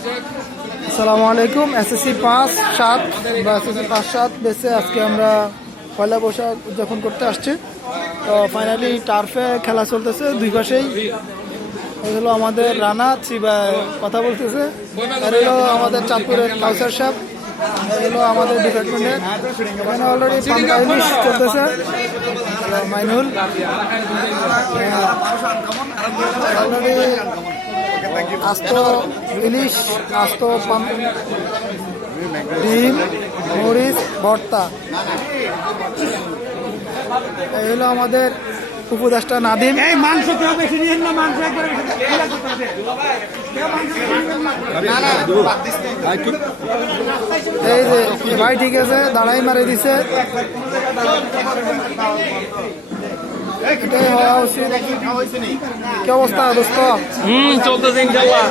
আসসালামু আলাইকুম। এসএসসি 5-7 বা এসএসসি 5-7 বেসে আজকে আমরা পয়লা বৈশাখ উদযাপন করতে আসছি। তো ফাইনালি টার্ফে খেলা চলতেছে, দুই পাশেই। এই হলো আমাদের রানা চিবা কথা বলতেছে, আর হলো আমাদের চাঁদপুরের কাউসার সাহেব, এই হলো আমাদের ডিপার্টমেন্টের। এখানে অলরেডি পান্তা ইলিশ চলতেছে, মাইনুল অলরেডি আস্ত ইলিশ, আস্ত ডিম, মরিচ ভর্তা। এই হলো আমাদের উপদেষ্টা নাদিম। এই মাংস কেউ বেশি নিয়েন না, মাংস একবার এই যে ভাই ঠিক আছে, দাঁড়াই মারে দিছে, এটাই হওয়া উচিত। কি অবস্থা দোস্ত? চলতেছে ইনশাআল্লাহ।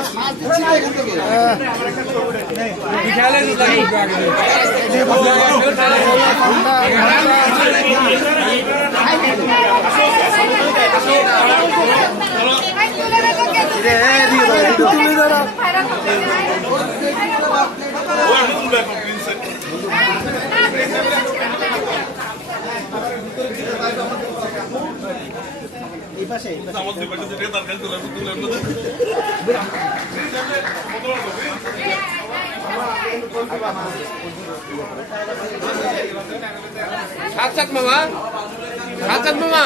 সাত মামা, সাত মামা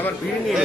আবার ভিড় নিয়ে